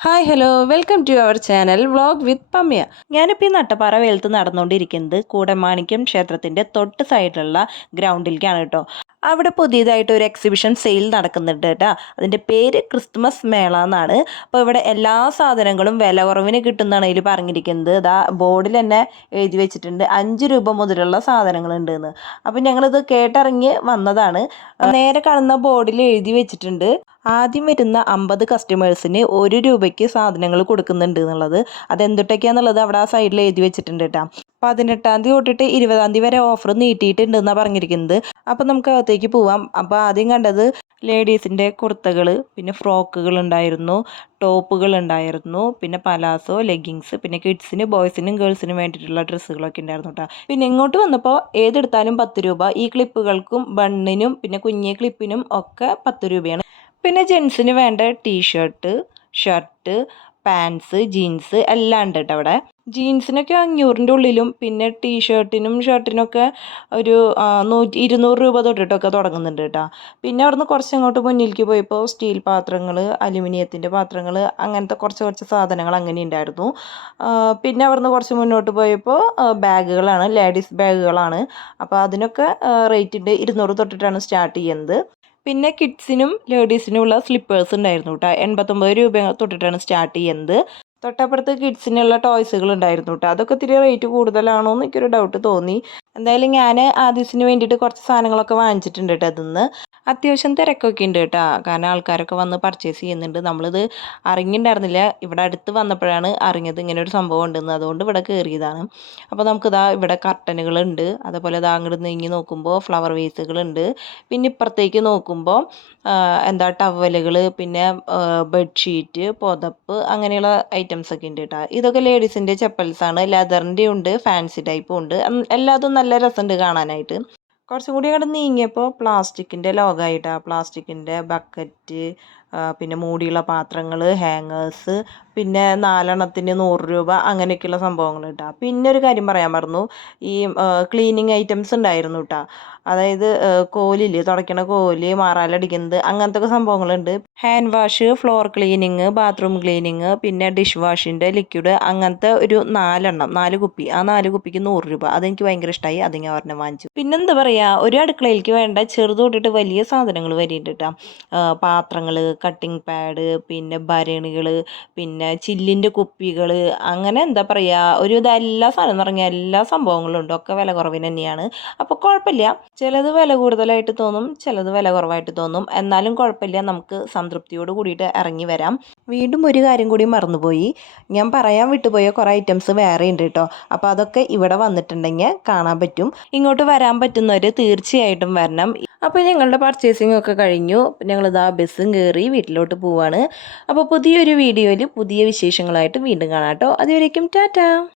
Hi hello welcome to our channel vlog with Pamya ഞാനിപ്പോൾ ഈ നട്ടപ്പാറ വെയിലത്ത് നടന്നുകൊണ്ടിരിക്കുന്നത് കൂടമാണിക്യം ക്ഷേത്രത്തിന്റെ തൊട്ട് സൈഡിലുള്ള ഗ്രൗണ്ടിലേക്കാണ് കേട്ടോ. അവിടെ പുതിയതായിട്ട് ഒരു എക്സിബിഷൻ സെയിൽ നടക്കുന്നുണ്ട് കേട്ടോ. അതിന്റെ പേര് ക്രിസ്മസ് മേള എന്നാണ്. അപ്പോൾ ഇവിടെ എല്ലാ സാധനങ്ങളും വില കുറവിന് കിട്ടുന്നതാണ് ഇതിൽ പറഞ്ഞിരിക്കുന്നത്. ഇതാ ബോർഡിൽ തന്നെ എഴുതി വെച്ചിട്ടുണ്ട്. അഞ്ച് രൂപ മുതലുള്ള സാധനങ്ങളുണ്ട് എന്ന്. അപ്പോൾ ഞങ്ങളിത് കേട്ടിറങ്ങി വന്നതാണ്. നേരെ കാണുന്ന ബോർഡിൽ എഴുതി വെച്ചിട്ടുണ്ട്. ആദ്യം വരുന്ന അമ്പത് കസ്റ്റമേഴ്സിന് ഒരു രൂപയ്ക്ക് സാധനങ്ങൾ കൊടുക്കുന്നുണ്ട് എന്നുള്ളത്. അത് അതെന്തൊട്ടൊക്കെയാന്നുള്ളത് അവിടെ ആ സൈഡിൽ എഴുതി വെച്ചിട്ടുണ്ട് കേട്ടോ പതിനെട്ടാം തീയതി തൊട്ടിട്ട് ഇരുപതാം തീയതി വരെ ഓഫർ നീട്ടിയിട്ടുണ്ട് നീട്ടിയിട്ടുണ്ടെന്നാണ് പറഞ്ഞിരിക്കുന്നത്. അപ്പോൾ നമുക്ക് അകത്തേക്ക് പോവാം. അപ്പോൾ ആദ്യം കണ്ടത് ലേഡീസിന്റെ കുർത്തകൾ പിന്നെ ഫ്രോക്കുകൾ ഉണ്ടായിരുന്നു ടോപ്പുകൾ ഉണ്ടായിരുന്നു പിന്നെ പലാസോ ലെഗിങ്സ് പിന്നെ കിഡ്സിന് ബോയ്സിനും ഗേൾസിനും വേണ്ടിയിട്ടുള്ള ഡ്രസ്സുകളൊക്കെ ഉണ്ടായിരുന്നു കേട്ടോ പിന്നെ ഇങ്ങോട്ട് വന്നപ്പോൾ ഏതെടുത്താലും പത്ത് രൂപ. ഈ ക്ലിപ്പുകൾക്കും ബണ്ണിനും പിന്നെ കുഞ്ഞേ ക്ലിപ്പിനും ഒക്കെ പത്ത് രൂപയാണ്. പിന്നെ ജെൻസിന് വേണ്ട ടീഷർട്ട് ഷർട്ട് പാൻസ് ജീൻസ് എല്ലാം ഉണ്ട് കേട്ടോ അവിടെ. ജീൻസിനൊക്കെ അഞ്ഞൂറിന്റെ ഉള്ളിലും പിന്നെ ടീഷർട്ടിനും ഷർട്ടിനൊക്കെ ഒരു നൂറ്റി ഇരുന്നൂറ് രൂപ തൊട്ടിട്ടൊക്കെ തുടങ്ങുന്നുണ്ട് കേട്ടോ പിന്നെ അവിടുന്ന് കുറച്ച് അങ്ങോട്ട് മുന്നിലേക്ക് പോയപ്പോൾ സ്റ്റീൽ പാത്രങ്ങൾ അലുമിനിയത്തിന്റെ പാത്രങ്ങൾ അങ്ങനത്തെ കുറച്ച് കുറച്ച് സാധനങ്ങൾ അങ്ങനെ ഉണ്ടായിരുന്നു. പിന്നെ അവിടുന്ന് കുറച്ച് മുന്നോട്ട് പോയപ്പോൾ ബാഗുകളാണ് ലേഡീസ് ബാഗുകളാണ്. അപ്പോൾ അതിനൊക്കെ റേറ്റ് ഉണ്ട് ഇരുന്നൂറ് തൊട്ടിട്ടാണ് സ്റ്റാർട്ട് ചെയ്യുന്നത്. പിന്നെ കിഡ്സിനും ലേഡീസിനും ഉള്ള സ്ലിപ്പേഴ്സ് ഉണ്ടായിരുന്നു കേട്ടോ എൺപത്തൊമ്പത് രൂപ തൊട്ടിട്ടാണ് സ്റ്റാർട്ട് ചെയ്യുന്നത് തൊട്ടപ്പുറത്ത് കിഡ്സിനുള്ള ടോയ്സുകൾ ഉണ്ടായിരുന്നു കേട്ടോ അതൊക്കെ ഇത്തിരി റേറ്റ് കൂടുതലാണോ എന്ന് എനിക്കൊരു ഡൗട്ട് തോന്നി. എന്തായാലും ഞാൻ ആദ്യസിന് വേണ്ടിയിട്ട് കുറച്ച് സാധനങ്ങളൊക്കെ വാങ്ങിച്ചിട്ടുണ്ട് കേട്ടോ അതിന്ന്. അത്യാവശ്യം തിരക്കൊക്കെ ഉണ്ട് കേട്ടോ. കാരണം ആൾക്കാരൊക്കെ വന്ന് പർച്ചേസ് ചെയ്യുന്നുണ്ട്. നമ്മളിത് അറിഞ്ഞിട്ടുണ്ടായിരുന്നില്ല. ഇവിടെ അടുത്ത് വന്നപ്പോഴാണ് അറിഞ്ഞത് ഇങ്ങനെ ഒരു സംഭവം ഉണ്ടെന്ന്. അതുകൊണ്ട് ഇവിടെ കയറിയതാണ് അപ്പോൾ നമുക്കിതാ ഇവിടെ കർട്ടനുകളുണ്ട് അതേപോലെ ഇതാ അങ്ങോട്ട് നീങ്ങി നോക്കുമ്പോൾ ഫ്ലവർ വേസുകളുണ്ട് പിന്നെ ഇപ്പുറത്തേക്ക് നോക്കുമ്പോൾ എന്താ ടവലുകൾ പിന്നെ ബെഡ്ഷീറ്റ് പുതപ്പ് അങ്ങനെയുള്ള ഐറ്റംസ് ഒക്കെ ഉണ്ട് കേട്ടോ. ഇതൊക്കെ ലേഡീസിന്റെ ചെപ്പൽസാണ് ലെതറിന്റെ ഉണ്ട് ഫാൻസി ടൈപ്പും ഉണ്ട്. എല്ലാതും രസമുണ്ട് കാണാനായിട്ട്. കുറച്ചും കൂടി അങ്ങോട്ട് നീങ്ങിയപ്പോൾ പ്ലാസ്റ്റിക്കിന്റെ ലോകമായിട്ടാണ് പ്ലാസ്റ്റിക്കിന്റെ ബക്കറ്റ് പിന്നെ മൂടിയുള്ള പാത്രങ്ങൾ ഹാങ്ങേഴ്സ് പിന്നെ നാലെണ്ണത്തിന് നൂറ് രൂപ അങ്ങനെയൊക്കെയുള്ള സംഭവങ്ങൾ കേട്ടോ പിന്നെ ഒരു കാര്യം പറയാൻ മറന്നു. ഈ ക്ലീനിങ് ഐറ്റംസ് ഉണ്ടായിരുന്നു കേട്ടോ അതായത് കോലിൽ തുടയ്ക്കണ കോൽ മാറാലടിക്കുന്നത് അങ്ങനത്തെ ഒക്കെ സംഭവങ്ങളുണ്ട്. Hand wash floor cleaning bathroom cleaning പിന്നെ ഡിഷ് വാഷിന്റെ ലിക്വിഡ് അങ്ങനത്തെ ഒരു നാലെണ്ണം നാല് കുപ്പി. ആ നാല് കുപ്പിക്ക് നൂറ് രൂപ. അതെനിക്ക് ഭയങ്കര ഇഷ്ടമായി അത് ഞാൻ വാങ്ങിച്ചു. പിന്നെന്താ പറയുക ഒരു അടുക്കളയിലേക്ക് വേണ്ട ചെറുത് തൊട്ടിട്ട് വലിയ സാധനങ്ങൾ കേട്ടോ പാത്രങ്ങൾ കട്ടിംഗ് പാഡ് പിന്നെ ഭരണികൾ പിന്നെ ചില്ലിന്റെ കുപ്പികൾ അങ്ങനെ എന്താ പറയുക ഒരു ഇത് എല്ലാ സാധനം പറഞ്ഞാൽ എല്ലാ സംഭവങ്ങളും ഉണ്ട്. ഒക്കെ വില കുറവിന് തന്നെയാണ്. അപ്പോൾ കുഴപ്പമില്ല. ചിലത് വില കൂടുതലായിട്ട് തോന്നും ചിലത് വില കുറവായിട്ട് തോന്നും. എന്നാലും കുഴപ്പമില്ല. നമുക്ക് സംതൃപ്തിയോട് കൂടിയിട്ട് ഇറങ്ങി വരാം. വീണ്ടും ഒരു കാര്യം കൂടി മറന്നുപോയി. ഞാൻ പറയാൻ വിട്ടുപോയ കുറേ ഐറ്റംസ് വേറെ ഉണ്ട് കേട്ടോ. അപ്പോൾ അതൊക്കെ ഇവിടെ വന്നിട്ടുണ്ടെങ്കിൽ കാണാൻ പറ്റും. ഇങ്ങോട്ട് വരാൻ പറ്റുന്നവർ തീർച്ചയായിട്ടും വരണം. അപ്പോൾ ഞങ്ങളുടെ പർച്ചേസിംഗ് ഒക്കെ കഴിഞ്ഞു. ഞങ്ങളിതാ ബസ്സും കയറി വീട്ടിലോട്ട് പോവാണ്. അപ്പോൾ പുതിയൊരു വീഡിയോയിൽ പുതിയ വിശേഷങ്ങളായിട്ട് വീണ്ടും കാണാം കേട്ടോ. അതുവരേക്കും ടാറ്റാ.